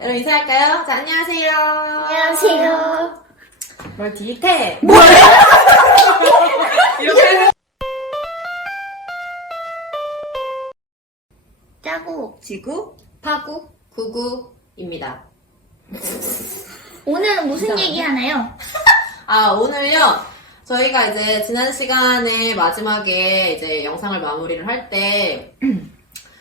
여러분 인사할까요? 자, 안녕하세요. 안녕하세요. 멀티태. 이렇게 짜고 지구, 파구, 구구입니다. 오늘은 무슨 얘기 하나요? 오늘요. 저희가 이제 지난 시간에 마지막에 이제 영상을 마무리를 할 때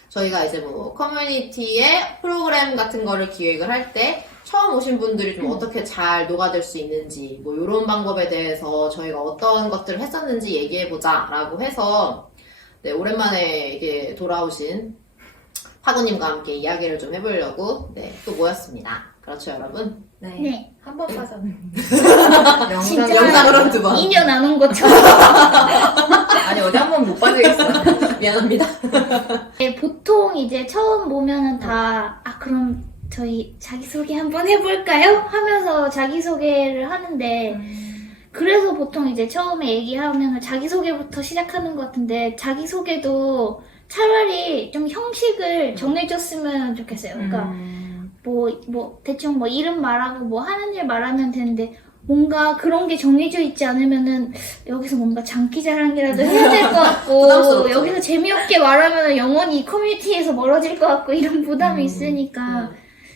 저희가 이제 뭐 커뮤니티의 프로그램 같은 거를 기획을 할 때 처음 오신 분들이 좀 어떻게 잘 녹아들 수 있는지 뭐 이런 방법에 대해서 저희가 어떤 것들을 했었는지 얘기해보자 라고 해서 네, 오랜만에 이게 돌아오신 파구님과 함께 이야기를 좀 해보려고 네, 또 모였습니다. 그렇죠 여러분? 네. 한 번 빠졌네. 진짜 영상으로 두 번. 2년 안 온 것처럼. 아니, 어디 한 번 못 빠지겠어. 미안합니다. 네, 보통 이제 처음 보면은 그럼 저희 자기소개 한번 해볼까요? 하면서 자기소개를 하는데, 그래서 보통 이제 처음에 얘기하면 자기소개부터 시작하는 것 같은데, 자기소개도 차라리 좀 형식을 정해줬으면 좋겠어요. 그러니까, 대충 이름 말하고 하는 일 말하면 되는데, 뭔가 그런 게 정해져 있지 않으면은, 여기서 뭔가 장기자랑이라도 해야 될 것 같고, 부담스럽죠. 여기서 재미없게 말하면 영원히 이 커뮤니티에서 멀어질 것 같고, 이런 부담이 있으니까,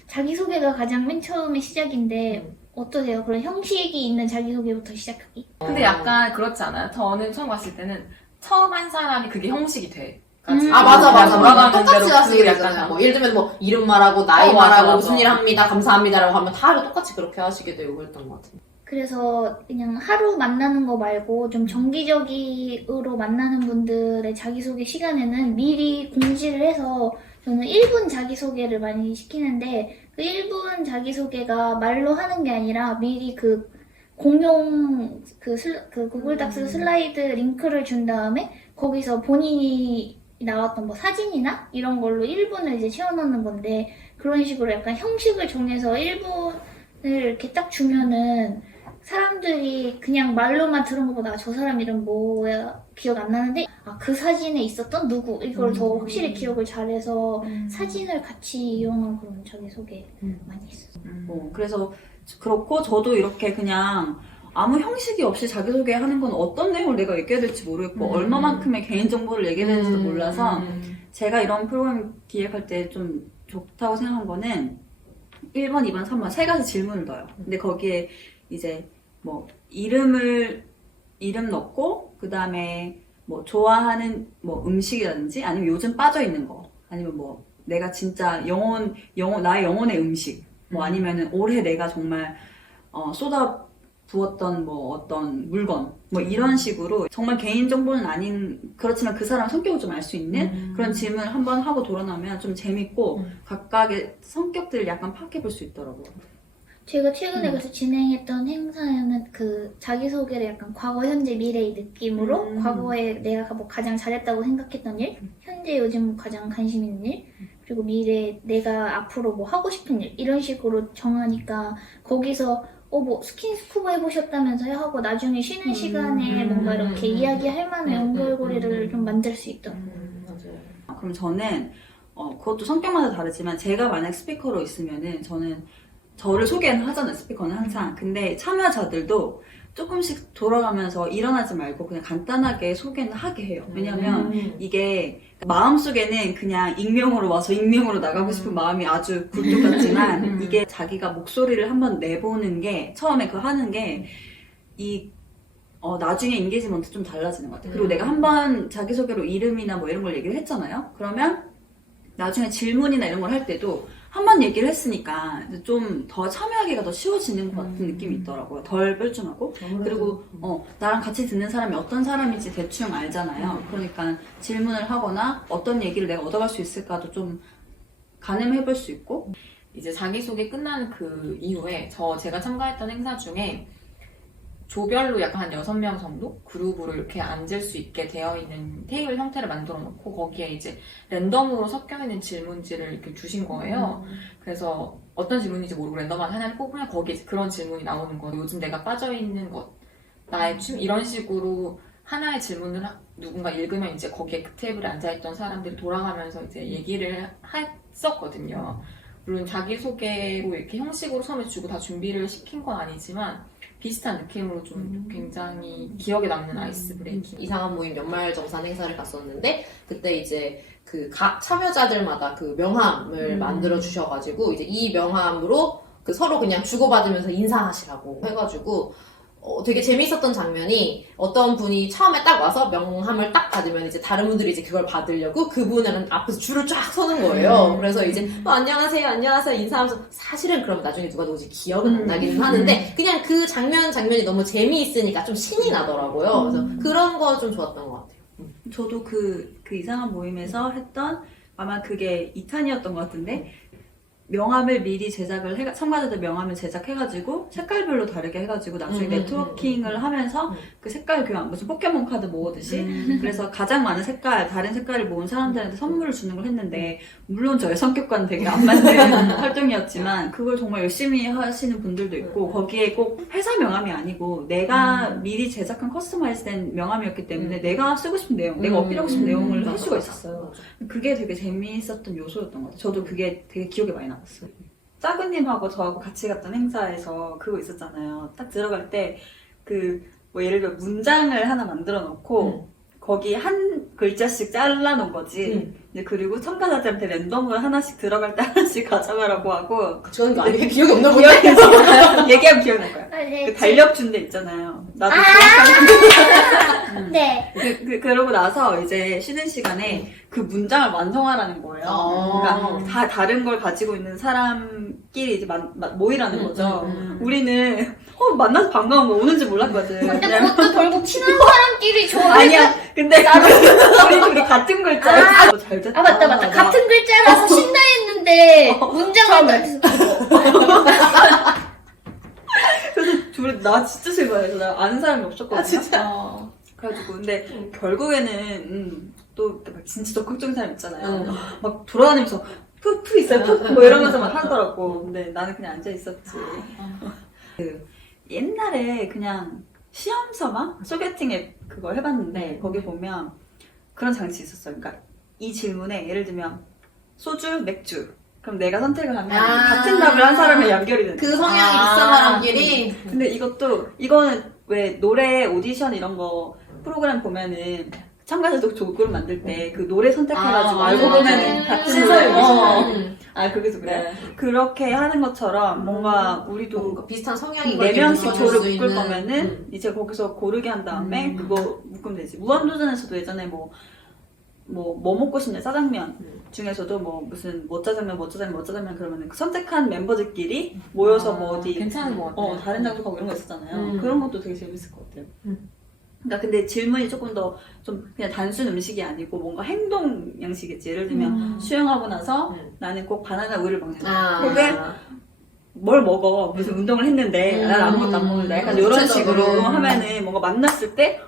자기소개가 가장 맨 처음에 시작인데, 어떠세요? 그런 형식이 있는 자기소개부터 시작하기? 근데 약간 그렇지 않아요? 저는 처음 봤을 때는 처음 한 사람이 그게 형식이 돼. 맞아. 돌아가는 똑같이 대로 하시게 그 되잖아요. 약간 뭐, 예를 들면 뭐, 이름 말하고, 나이 맞아, 말하고, 맞아. 무슨 일 합니다, 감사합니다라고 하면 다들 똑같이 그렇게 하시게 되고 그랬던 것 같아요. 그래서 그냥 하루 만나는 거 말고 좀 정기적으로 만나는 분들의 자기소개 시간에는 미리 공지를 해서 저는 1분 자기소개를 많이 시키는데 그 1분 자기소개가 말로 하는 게 아니라 미리 그 공용 그 구글 닥스 슬라이드 링크를 준 다음에 거기서 본인이 나왔던 사진이나 이런 걸로 1분을 이제 채워넣는 건데 그런 식으로 약간 형식을 정해서 1분을 이렇게 딱 주면은 사람들이 그냥 말로만 들은 것보다 저 사람 이름 뭐야 기억 안 나는데 그 사진에 있었던 누구 이걸 더 확실히 기억을 잘해서 사진을 같이 이용한 그런 자기소개 많이 했었어요. 그래서 그렇고 저도 이렇게 그냥 아무 형식이 없이 자기소개하는 건 어떤 내용을 내가 얘기해야 될지 모르겠고 얼마만큼의 개인정보를 얘기해야 되는지도 몰라서 제가 이런 프로그램 기획할 때 좀 좋다고 생각한 거는 1번, 2번, 3번 세 가지 질문을 넣어요. 근데 거기에 이제 이름 넣고 그 다음에 좋아하는 음식이라든지 아니면 요즘 빠져 있는 거 아니면 내가 진짜 나의 영혼의 음식 아니면은 올해 내가 정말 쏟아 부었던 어떤 물건 이런 식으로 정말 개인 정보는 아닌 그렇지만 그 사람 성격을 좀 알 수 있는 그런 질문을 한번 하고 돌아나면 좀 재밌고 각각의 성격들을 약간 파악해 볼 수 있더라고요. 제가 최근에 그래서 진행했던 행사에는 그 자기소개를 약간 과거, 현재, 미래의 느낌으로 과거에 내가 가장 잘했다고 생각했던 일, 현재 요즘 가장 관심 있는 일, 그리고 미래에 내가 앞으로 하고 싶은 일 이런 식으로 정하니까 거기서 스킨스쿠버 해보셨다면서요? 하고 나중에 쉬는 시간에 뭔가 이렇게 이야기할 만한 연결고리를 좀 만들 수 있더라고요. 맞아요. 그럼 저는 그것도 성격마다 다르지만 제가 만약 스피커로 있으면은 저는 저를 소개는 하잖아요, 스피커는 항상. 근데 참여자들도 조금씩 돌아가면서 일어나지 말고 그냥 간단하게 소개는 하게 해요. 왜냐면 이게 마음속에는 그냥 익명으로 와서 익명으로 나가고 싶은 마음이 아주 굴뚝 같지만 이게 자기가 목소리를 한번 내보는 게 처음에 하는 게 나중에 인게이지먼트 좀 달라지는 것 같아요. 그리고 내가 한번 자기소개로 이름이나 이런 걸 얘기를 했잖아요. 그러면 나중에 질문이나 이런 걸 할 때도 한 번 얘기를 했으니까 좀 더 참여하기가 더 쉬워지는 것 같은 느낌이 있더라고요. 덜 뻘쭘하고. 그리고 나랑 같이 듣는 사람이 어떤 사람인지 대충 알잖아요. 그러니까 질문을 하거나 어떤 얘기를 내가 얻어갈 수 있을까도 좀 가늠해 볼 수 있고. 이제 자기소개 끝난 그 이후에 제가 참가했던 행사 중에 조별로 약간 한 6명 정도 그룹으로 이렇게 앉을 수 있게 되어 있는 테이블 형태를 만들어 놓고 거기에 이제 랜덤으로 섞여 있는 질문지를 이렇게 주신 거예요. 그래서 어떤 질문인지 모르고 랜덤한 하나를 꼽으면 거기에 그런 질문이 나오는 거예요. 요즘 내가 빠져 있는 것, 나의 취미 이런 식으로 하나의 질문을 누군가 읽으면 이제 거기에 그 테이블에 앉아있던 사람들이 돌아가면서 이제 얘기를 했었거든요. 물론 자기소개로 이렇게 형식으로 처음에 주고 다 준비를 시킨 건 아니지만 비슷한 느낌으로 좀 굉장히 기억에 남는 아이스 브레이킹. 이상한 모임 연말정산 행사를 갔었는데 그때 이제 그 각 참여자들마다 그 명함을 만들어 주셔가지고 이제 이 명함으로 그 서로 그냥 주고받으면서 인사하시라고 해가지고 되게 재미있었던 장면이 어떤 분이 처음에 딱 와서 명함을 딱 받으면 이제 다른 분들이 이제 그걸 받으려고 그분은 앞에서 줄을 쫙 서는 거예요. 그래서 이제 안녕하세요, 안녕하세요 인사하면서 사실은 그럼 나중에 누가 누구지 기억은 안 나기는 하는데 그냥 그 장면이 너무 재미있으니까 좀 신이 나더라고요. 그래서 그런 거 좀 좋았던 것 같아요. 저도 그 이상한 모임에서 했던 아마 그게 2탄이었던 것 같은데 명함을 미리 참가자들 명함을 제작해가지고 색깔별로 다르게 해가지고 나중에 네트워킹을 하면서 그 색깔 교환 무슨 포켓몬 카드 모으듯이 그래서 가장 많은 다른 색깔을 모은 사람들한테 선물을 주는 걸 했는데 물론 저의 성격과는 되게 안 맞는 활동이었지만 그걸 정말 열심히 하시는 분들도 있고 거기에 꼭 회사 명함이 아니고 내가 미리 제작한 커스터마이즈된 명함이었기 때문에 내가 쓰고 싶은 내용, 내가 어필하고 싶은 내용을 할 수가 있었어요. 그게 되게 재미있었던 요소였던 것 같아요. 저도 그게 되게 기억에 많이 남았어요. 짜구님하고 저하고 같이 갔던 행사에서 그거 있었잖아요. 딱 들어갈 때 뭐 예를 들어 문장을 하나 만들어 놓고 거기 한 글자씩 잘라 놓은 거지. 이제 그리고 참가자들한테 랜덤으로 하나씩 들어갈 때 하나씩 가져가라고 하고 저는 거 아니에요? 기억이 없나 보네. 얘기하면 기억날 거야. 그 달력준대 있잖아요. 나도 네. 그러고 나서 이제 쉬는 시간에 그 문장을 완성하라는 거예요. 그러니까 다 다른 걸 가지고 있는 사람끼리 이제 모이라는 거죠. 우리는 만나서 반가운 거 오는지 몰랐거든. 근데 그것도 결국 친한 사람끼리 좋아해. 아니야. 근데 우리 둘이 같은 글자야. 잘 됐다. 맞다. 같은 글자라서 신나했는데 문장을 그래서 둘이 나 진짜 싫어해서 나 아는 사람이 없었거든요. 진짜? 그래가지고 근데 결국에는 또 진짜 적극적인 사람 있잖아요. 막 돌아다니면서 푸 있어요 푸? 뭐 이러면서 막 하더라고. 근데 나는 그냥 앉아 있었지. 옛날에 그냥 시험서만 소개팅 앱 그거 해봤는데 거기 보면 그런 장치 있었어요. 그러니까 이 질문에 예를 들면 소주, 맥주 그럼 내가 선택을 하면 같은 답을 한 사람이 연결이 되는 그 성향이 비슷한 사람끼리. 근데 이거는 왜 노래 오디션 이런 거 프로그램 보면은 참가자들 조그를 만들 때 그 노래 선택해가지고 알고 보면은 같은 신서유기. 그게서 그래. 그렇게 하는 것처럼 뭔가 우리도 뭔가 비슷한 성향이 4명씩 조를 묶을 거면은 이제 거기서 고르게 한 다음에 그거 묶으면 되지. 무한도전에서도 예전에 뭐 먹고 싶냐 짜장면 중에서도 뭐 무슨 뭐 짜장면 그러면은 그 선택한 멤버들끼리 모여서 뭐 어디 괜찮은 것 같아요. 다른 장소 가고 이런 거 있었잖아요. 그런 것도 되게 재밌을 것 같아요. 그러니까 근데 질문이 조금 더 좀 그냥 단순 음식이 아니고 뭔가 행동 양식이겠지. 예를 들면 수영하고 나서 나는 꼭 바나나 우유를 먹는다. 혹은 뭘 먹어 무슨 운동을 했는데 난 아무것도 안 먹는다. 약간 이런 식으로 하면은 뭔가 만났을 때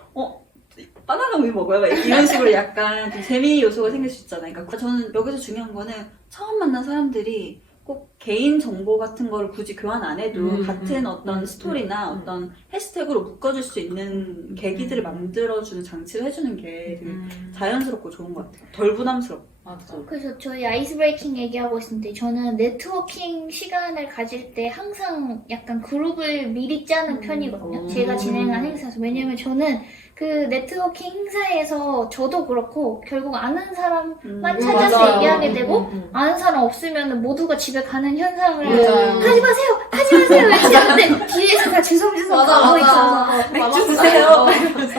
바나나 우유 먹어요. 이런 식으로 약간 좀 재미 요소가 생길 수 있잖아요. 그러니까 저는 여기서 중요한 거는 처음 만난 사람들이 꼭 개인 정보 같은 거를 굳이 교환 안 해도 같은 어떤 스토리나 어떤 해시태그로 묶어줄 수 있는 계기들을 만들어주는 장치를 해주는 게 되게 자연스럽고 좋은 것 같아요. 덜 부담스럽고. 맞아. 그래서 저희 아이스 브레이킹 얘기하고 있는데 저는 네트워킹 시간을 가질 때 항상 약간 그룹을 미리 짜는 편이거든요. 제가 진행한 행사에서. 왜냐면 저는 그 네트워킹 행사에서 저도 그렇고 결국 아는 사람만 찾아서 맞아요. 얘기하게 되고 아는 사람 없으면 모두가 집에 가는 현상을 맞아요. 가지 마세요 외치는데 뒤에서 다 주섬주섬 가고 있어서 맥주 드세요.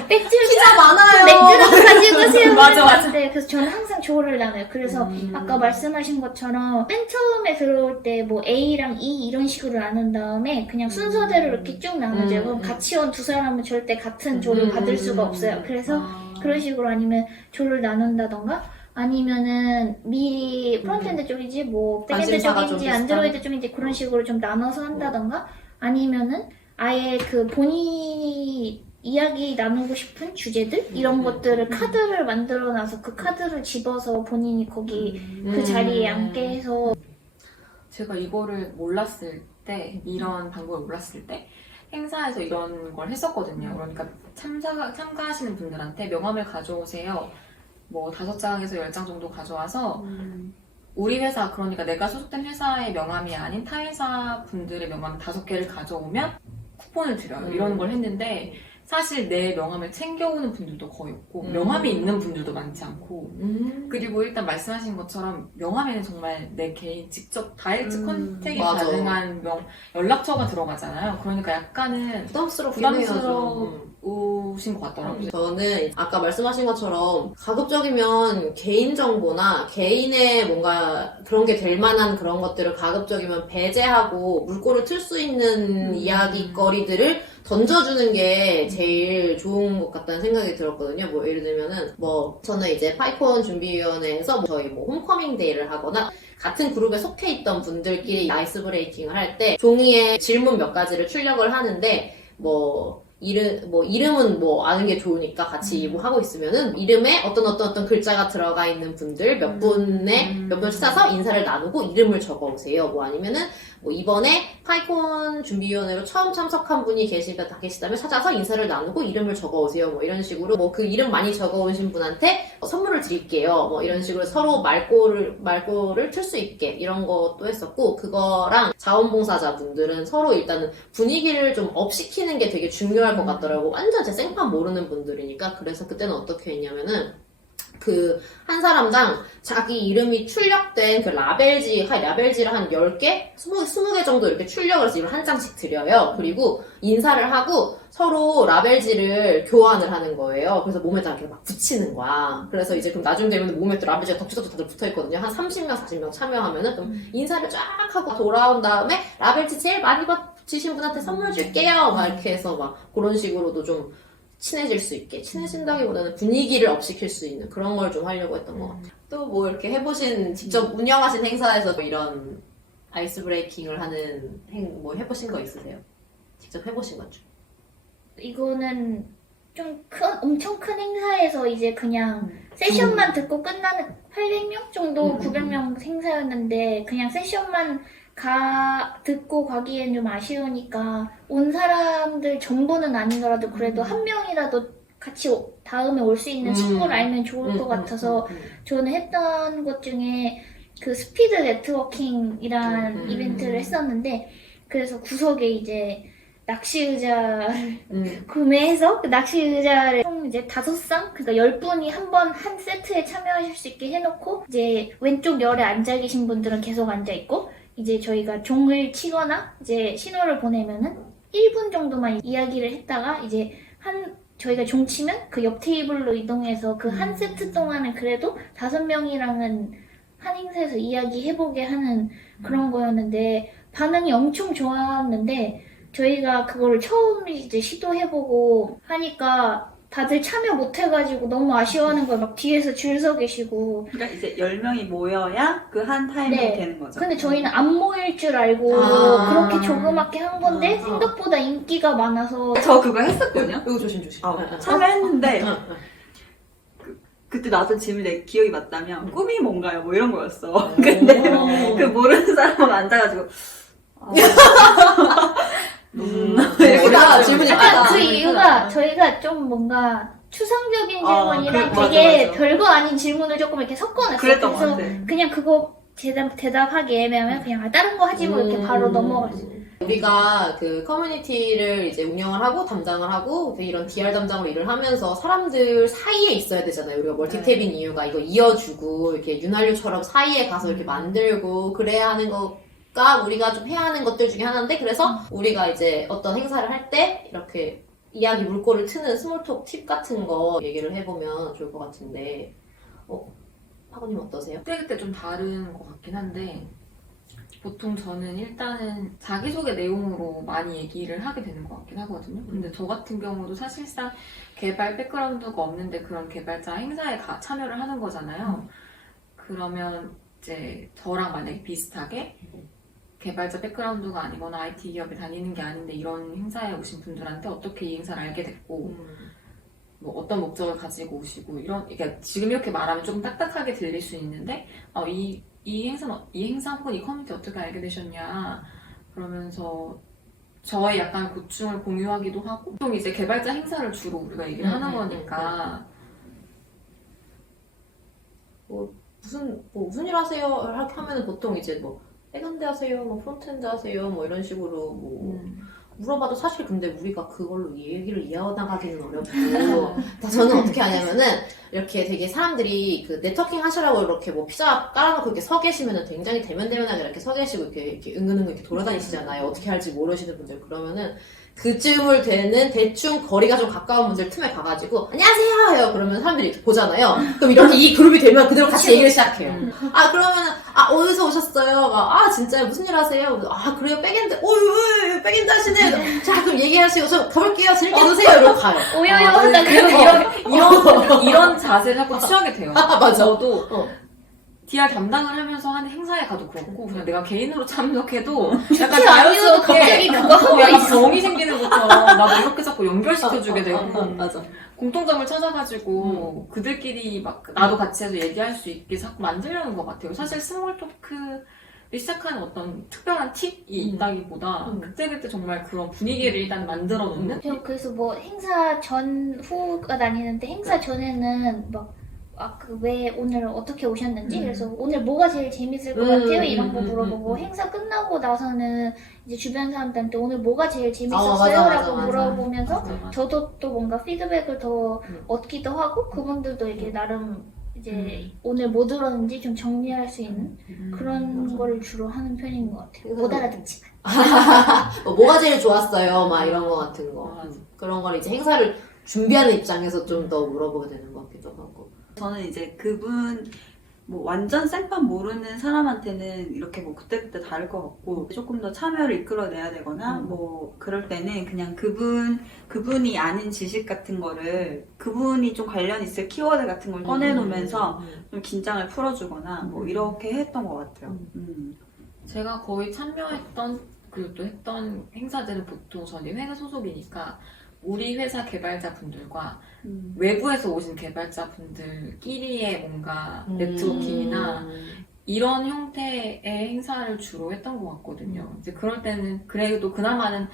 맥주를 피자 많아요. 맥주라도 가지고 가세요. 맞아. 그래서 저는 항상 조를 나눠요. 그래서 아까 말씀하신 것처럼 맨 처음에 들어올 때 뭐 A랑 E 이런 식으로 나눈 다음에 그냥 순서대로 이렇게 쭉 나누죠. 그럼 같이 온 두 사람은 절대 같은 조를 받을 수가 없어요. 그래서 그런 식으로 아니면 조를 나눈다던가 아니면은 미리 프론트엔드 쪽인지 뭐 백엔드 관심사가 좀 쪽인지 비슷한. 안드로이드 쪽인지 그런 식으로 좀 나눠서 한다던가 아니면은 아예 그 본인이 이야기 나누고 싶은 주제들 이런 것들을 카드를 만들어 놔서 그 카드를 집어서 본인이 거기 그 자리에 앉게 해서 제가 이거를 몰랐을 때, 이런 방법을 몰랐을 때 행사에서 이런 걸 했었거든요. 그러니까 참가하시는 분들한테 명함을 가져오세요. 뭐 5장에서 10장 정도 가져와서 우리 회사, 그러니까 내가 소속된 회사의 명함이 아닌 타 회사 분들의 명함 5개를 가져오면 쿠폰을 드려요. 이런 걸 했는데 사실 내 명함을 챙겨오는 분들도 거의 없고 명함이 있는 분들도 많지 않고 그리고 일단 말씀하신 것처럼 명함에는 정말 내 개인 직접 다이렉트 컨택이 맞아. 가능한 연락처가 들어가잖아요. 그러니까 약간은 부담스럽긴 해요. 좀. 부담스러우신 것 같더라고요. 저는 아까 말씀하신 것처럼 가급적이면 개인 정보나 개인의 뭔가 그런 게 될 만한 그런 것들을 가급적이면 배제하고 물꼬를 틀 수 있는 이야기거리들을 던져주는 게 제일 좋은 것 같다는 생각이 들었거든요. 뭐 예를 들면은 뭐 저는 이제 파이콘 준비위원회에서 뭐 저희 뭐 홈커밍 데이를 하거나 같은 그룹에 속해 있던 분들끼리 아이스 브레이킹을 할 때 종이에 질문 몇 가지를 출력을 하는데 이름은 뭐 아는 게 좋으니까 같이 뭐 하고 있으면은 이름에 어떤 글자가 들어가 있는 분들 몇 분을 찾아서 인사를 나누고 이름을 적어 오세요. 뭐 아니면은 뭐 이번에 파이콘 준비위원회로 처음 참석한 분이 계시다면 찾아서 인사를 나누고 이름을 적어 오세요. 뭐 이런 식으로 뭐 그 이름 많이 적어 오신 분한테 선물을 드릴게요. 뭐 이런 식으로 서로 말꼬를 틀 수 있게 이런 것도 했었고 그거랑 자원봉사자 분들은 서로 일단은 분위기를 좀 업시키는 게 되게 중요할 것 같더라고. 완전 제 생판 모르는 분들이니까. 그래서 그때는 어떻게 했냐면은 그 한 사람당 자기 이름이 출력된 그 라벨지를 한 10개? 20개 정도 이렇게 출력을 해서 이걸 한 장씩 드려요. 그리고 인사를 하고 서로 라벨지를 교환을 하는 거예요. 그래서 몸에다 이렇게 막 붙이는 거야. 그래서 이제 그럼 나중 되면 몸에 또 라벨지가 덕지덕지 다들 붙어 있거든요. 한 30명, 40명 참여하면은 그럼 인사를 쫙 하고 돌아온 다음에 라벨지 제일 많이 붙이신 분한테 선물 줄게요. 막 이렇게 해서 막 그런 식으로도 좀 친해질 수 있게 친해진다기보다는 분위기를 업시킬 수 있는 그런 걸 좀 하려고 했던 것 같아요. 또 뭐 이렇게 해보신 직접 운영하신 행사에서 뭐 이런 아이스 브레이킹을 하는 뭐 해보신 거 있으세요? 직접 해보신 것 중? 이거는 좀 엄청 큰 행사에서 이제 그냥 세션만 듣고 끝나는 800명 정도 900명 행사였는데 그냥 세션만 듣고 가기엔 좀 아쉬우니까 온 사람들 전부는 아니더라도 그래도 한 명이라도 같이 다음에 올 수 있는 친구를 알면 좋을 것 같아서 저는 했던 것 중에 그 스피드 네트워킹이란 이벤트를 했었는데 그래서 구석에 이제 낚시 의자를 구매해서 그 낚시 의자를 총 이제 5쌍 그러니까 10분이 한 세트에 참여하실 수 있게 해놓고 이제 왼쪽 열에 앉아 계신 분들은 계속 앉아 있고 이제 저희가 종을 치거나 이제 신호를 보내면은 1분 정도만 이야기를 했다가 이제 저희가 종 치면 그 옆 테이블로 이동해서 그 한 세트 동안은 그래도 5명이랑은 한 행사에서 이야기해보게 하는 그런 거였는데 반응이 엄청 좋았는데 저희가 그거를 처음 이제 시도해보고 하니까 다들 참여 못해가지고 너무 아쉬워하는 거예요. 막 뒤에서 줄 서 계시고. 그러니까 이제 10명이 모여야 그 한 타임이 네. 되는 거죠. 근데 저희는 안 모일 줄 알고 그렇게 조그맣게 한 건데 생각보다 인기가 많아서 저 그거 했었거든요. 이거 조심. 참여했는데 그때 나왔던 질문이 내 기억이 맞다면 꿈이 뭔가요? 뭐 이런 거였어. 근데 그 모르는 사람은 앉아가지고 우리가 질문이 약간 많아. 그 이유가 저희가 좀 뭔가 추상적인 질문이랑 맞아, 되게 맞아. 별거 아닌 질문을 조금 이렇게 섞어놨어요. 그랬던 것 그래서 같아. 그냥 그거 대답하기 애매하면 그냥 다른 거 하지 뭐 이렇게 바로 넘어갔어요. 우리가 그 커뮤니티를 이제 운영을 하고 담당을 하고 이런 DR 담당으로 일을 하면서 사람들 사이에 있어야 되잖아요. 우리가 멀티탭인 이유가 이거 이어주고 이렇게 윤활유처럼 사이에 가서 이렇게 만들고 그래야 하는 거가 우리가 좀 해야 하는 것들 중에 하나인데 그래서 우리가 이제 어떤 행사를 할 때 이렇게 이야기 물꼬를 트는 스몰톡 팁 같은 거 얘기를 해보면 좋을 것 같은데 파고님 어떠세요? 그때 좀 다른 것 같긴 한데 보통 저는 일단은 자기소개 내용으로 많이 얘기를 하게 되는 것 같긴 하거든요. 근데 저 같은 경우도 사실상 개발 백그라운드가 없는데 그런 개발자 행사에 참여를 하는 거잖아요. 그러면 이제 저랑 만약에 비슷하게 개발자 백그라운드가 아니거나 IT 기업에 다니는 게 아닌데 이런 행사에 오신 분들한테 어떻게 이 행사를 알게 됐고 뭐 어떤 목적을 가지고 오시고 그러니까 지금 이렇게 말하면 조금 딱딱하게 들릴 수 있는데 이 행사 혹은 이 커뮤니티 어떻게 알게 되셨냐 그러면서 저의 약간 고충을 공유하기도 하고 보통 이제 개발자 행사를 주로 우리가 얘기를 하는 거니까 무슨 일 하세요? 이렇게 하면은 보통 이제 뭐 백엔드 하세요, 뭐 프론트엔드 하세요, 뭐 이런 식으로 뭐 물어봐도 사실 근데 우리가 그걸로 얘기를 이어나가기는 어렵고 저는 어떻게 하냐면은 이렇게 되게 사람들이 그 네트워킹 하시라고 이렇게 뭐 피자 깔아놓고 이렇게 서 계시면은 굉장히 대면대면하게 이렇게 서 계시고 이렇게 은근은근 이렇게 돌아다니시잖아요. 어떻게 할지 모르시는 분들 그러면은 그쯤을 되는 대충 거리가 좀 가까운 분들 틈에 가가지고 안녕하세요 해요. 그러면 사람들이 이렇게 보잖아요. 그럼 이렇게 이 그룹이 되면 그대로 같이 얘기를 시작해요. 그러면은 어디서 오셨어요? 진짜요? 무슨 일 하세요? 그래요? 백엔드? 백엔드 하시네요. 자 그럼 얘기하시고 저 가볼게요. 재밌게 노세요. 이러고 가요. 오요요 하다가 이런 자세를 자꾸 취하게 돼요. 맞아. 저도 DR 담당을 하면서 하는 행사에 가도 그렇고 그냥 내가 개인으로 참석해도 약간 아니어도 갑자기 그거 하고 약간 있어. 병이 생기는 것처럼 나도 이렇게 자꾸 연결시켜주게 되고 맞아. 공통점을 찾아가지고 그들끼리 막 나도 같이 해서 얘기할 수 있게 자꾸 만들려는 것 같아요. 사실 스몰 토크를 시작하는 어떤 특별한 팁이 있다기보다 그때그때 정말 그런 분위기를 일단 만들어 놓는 저 그래서 뭐 행사 전후가 다니는데 행사 전에는 막 왜 오늘 어떻게 오셨는지 그래서 오늘 뭐가 제일 재밌을 것 같아요 이런 거 물어보고 행사 끝나고 나서는 이제 주변 사람들한테 오늘 뭐가 제일 재밌었어요? 라고 물어보면서 맞아. 저도 또 뭔가 피드백을 더 얻기도 하고 그분들도 이렇게 나름 이제 오늘 뭐 들었는지 좀 정리할 수 있는 그런 거를 주로 하는 편인 것 같아요. 못 알아듣지만. 뭐가 제일 좋았어요? 막 이런 거 같은 거. 맞아. 그런 걸 이제 행사를 준비하는 입장에서 좀 더 물어보게 되는 것 같기도 하고. 저는 이제 그분 뭐 완전 생판 모르는 사람한테는 이렇게 뭐 그때그때 다를 것 같고 조금 더 참여를 이끌어내야 되거나 뭐 그럴 때는 그냥 그분이 아는 지식 같은 거를 그분이 좀 관련 있을 키워드 같은 걸 꺼내놓으면서 좀 긴장을 풀어주거나 뭐 이렇게 했던 것 같아요. 제가 거의 참여했던 그리고 또 했던 행사들은 보통 저는 회사 소속이니까 우리 회사 개발자분들과 외부에서 오신 개발자분들끼리의 뭔가 네트워킹이나 이런 형태의 행사를 주로 했던 것 같거든요. 이제 그럴 때는 그래도 그나마는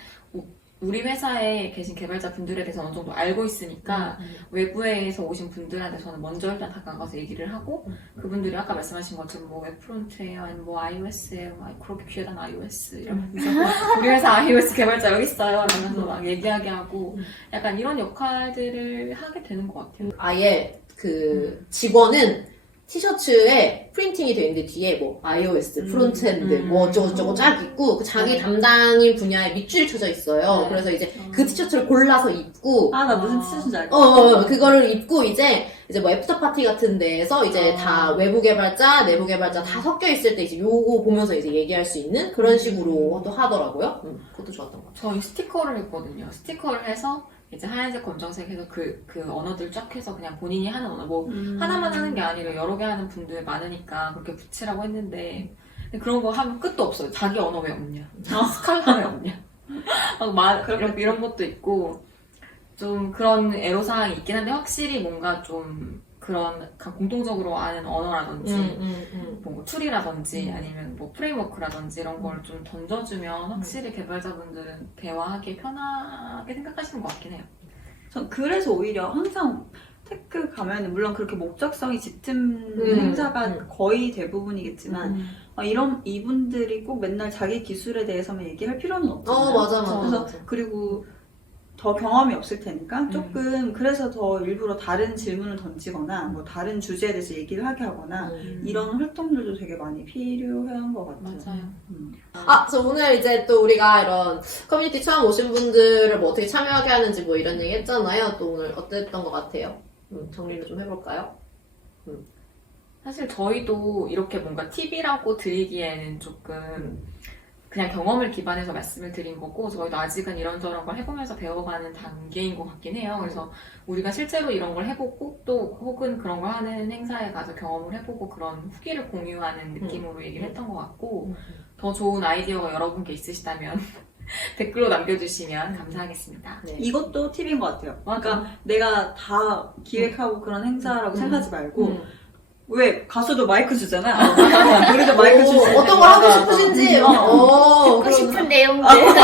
우리 회사에 계신 개발자분들에 대해서 어느 정도 알고 있으니까 외부에서 오신 분들한테 저는 먼저 일단 다가가서 얘기를 하고 그분들이 아까 말씀하신 것처럼 뭐 웹프론트예요 아니면 뭐 iOS예요 그렇게 귀하단 iOS 이러면서 우리 회사 iOS 개발자 여기 있어요 이러면서 막 얘기하게 하고 약간 이런 역할들을 하게 되는 것 같아요. 아예 그 직원은 티셔츠에 프린팅이 되어 있는데 뒤에 뭐 iOS, 프론트엔드 뭐 어쩌고저쩌고 쫙 있고 그 자기 담당인 분야에 밑줄이 쳐져 있어요. 그래서 이제 그 티셔츠를 골라서 입고 나 무슨 티셔츠인지 알 것 같아. 그거를 입고 이제 뭐 애프터 파티 같은 데에서 이제 다 외부 개발자, 내부 개발자 다 섞여 있을 때 이제 요거 보면서 이제 얘기할 수 있는 그런 식으로 또 하더라고요. 그것도 좋았던 것 같아요. 저희 스티커를 했거든요. 스티커를 해서 이제 하얀색, 검정색 해서 그 언어들 쫙 해서 그냥 본인이 하는 언어, 뭐, 하나만 하는 게 아니라 여러 개 하는 분들 많으니까 그렇게 붙이라고 했는데, 근데 그런 거 하면 끝도 없어요. 자기 언어 왜 없냐? 스칼라 왜 없냐? 이런 것도 있고, 좀 그런 애로사항이 있긴 한데, 확실히 뭔가 좀 그런 공통적으로 아는 언어라든지, 뭐 툴이라든지, 아니면 뭐 프레임워크라든지 이런 걸 좀 던져주면 확실히 개발자분들은 대화하기 편하게 생각하시는 것 같긴 해요. 전 그래서 오히려 항상 테크 가면은 물론 그렇게 목적성이 짙은 행사가 거의 대부분이겠지만 이분들이 꼭 맨날 자기 기술에 대해서만 얘기할 필요는 없잖아요. 맞아. 그리고 더 경험이 없을 테니까 조금 그래서 더 일부러 다른 질문을 던지거나 뭐 다른 주제에 대해서 얘기를 하게 하거나 이런 활동들도 되게 많이 필요한 것 같아요. 맞아요. 저 오늘 이제 또 우리가 이런 커뮤니티 처음 오신 분들을 뭐 어떻게 참여하게 하는지 뭐 이런 얘기 했잖아요. 또 오늘 어땠던 것 같아요? 정리를 좀 해볼까요? 사실 저희도 이렇게 뭔가 팁이라고 드리기에는 조금 그냥 경험을 기반해서 말씀을 드린 거고 저희도 아직은 이런저런 걸 해보면서 배워가는 단계인 것 같긴 해요. 그래서 우리가 실제로 이런 걸 해보고 또 혹은 그런 걸 하는 행사에 가서 경험을 해보고 그런 후기를 공유하는 느낌으로 얘기를 했던 것 같고 더 좋은 아이디어가 여러분께 있으시다면 댓글로 남겨주시면 감사하겠습니다. 네. 이것도 팁인 것 같아요. 그러니까 내가 다 기획하고 그런 행사라고 생각하지 말고 왜 가수도 마이크 주잖아. 우리도 마이크 주지. 어떤 걸 하고 싶으신지 듣고 싶은 내용들.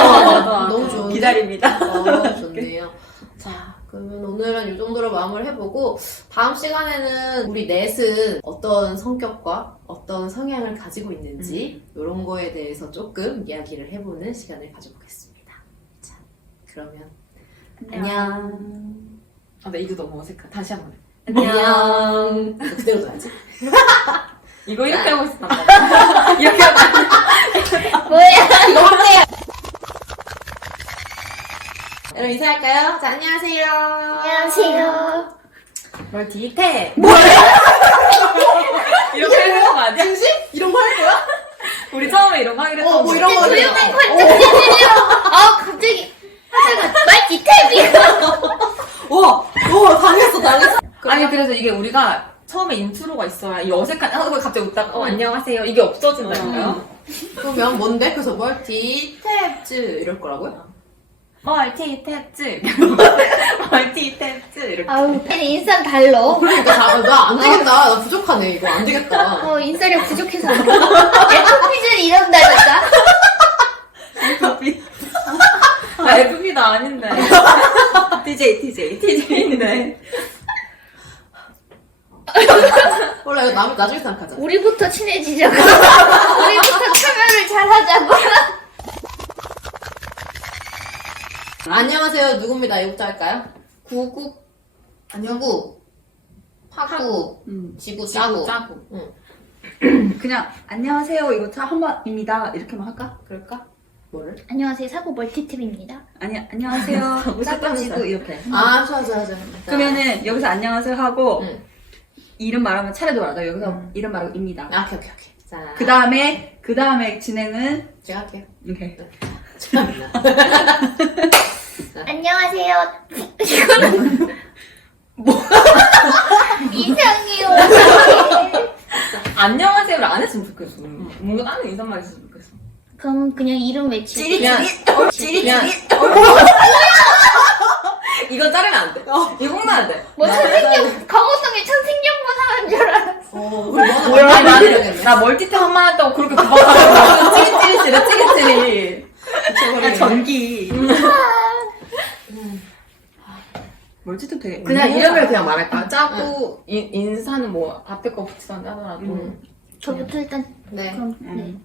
너무 좋은데? 기다립니다. 좋네요. 자, 그러면 오늘은 이 정도로 마무리를 해보고 다음 시간에는 우리 넷은 어떤 성격과 어떤 성향을 가지고 있는지 이런 거에 대해서 조금 이야기를 해보는 시간을 가져보겠습니다. 자, 그러면 안녕. 아, 나 이거 너무 어색해. 다시 한 번. 안녕. 그대로 둬야지. 이거 이렇게 하고 있었단 말이야. 이렇게 하고 뭐야? 여러분 인사할까요? 자, 안녕하세요. 안녕하세요. 뭘 디테? 이렇게 하는 거 아니야? 중심? 이런 거 할 거야? 우리 처음에 이런 거 하기로 했던 뭐 거. 이런 거 조용히 하자. 갑자기 하다가 말 디테일이야. 당했어. 아니 그래서 이게 우리가 처음에 인트로가 있어야 이 어색한 갑자기 웃다가 안녕하세요 이게 없어진다니까요. 그러면 뭔데? 그래서 멀티 탭즈 이럴 거라고요? 멀티 탭즈 멀티 탭즈 이렇게. 아우, 인싸 달러. 그러니까 나 안 되겠다. 나 부족하네. 이거 안 되겠다. 인싸력 부족해서. FP는 이런다니까. 나 FP도 아닌데. TJ인데. 원래 이거 나중에 생각하자. 우리부터 친해지자고. 우리부터 참여를 잘하자고. 안녕하세요. 누구입니다. 이거부터 할까요? 구구, 누구, 파구, 지구, 짜구. 짜고. 그냥 안녕하세요 이거 한 번입니다 이렇게만 할까? 그럴까? 뭐를? 안녕하세요. 사고 멀티탭입니다. 아니 안녕하세요 짜지고 이렇게 아, 좋아. 그러면은 여기서 안녕하세요 하고 응. 이름 말하면 차례도 말하자 여기서 이름 말하고 입니다 아, 오케이. 자, 그 다음에 진행은 제가 할게요. 이렇게 안녕하세요. 이거는 이상해요. 안녕하세요를 안 했으면 좋겠어. 뭔가 다른 인사말 했으면 좋겠어. 그럼 그냥 이름 외치기. 그냥 이거 자르면 안 돼. 이거 홍나 안 돼. 뭐 천생경 강호성의 천생연분 하는 줄 알았어. 우리 뭐야, 많이 나는 되겠네. 나 멀티탭 한 번 했다고 그렇게 도박하고 찌릿찌릿. 전기 멀티도 되게 그냥 이름을 그냥 말할까? 짜고 인사는 뭐 앞에 거 붙이던지 하더라도. 저부터 일단 네. 그럼 네.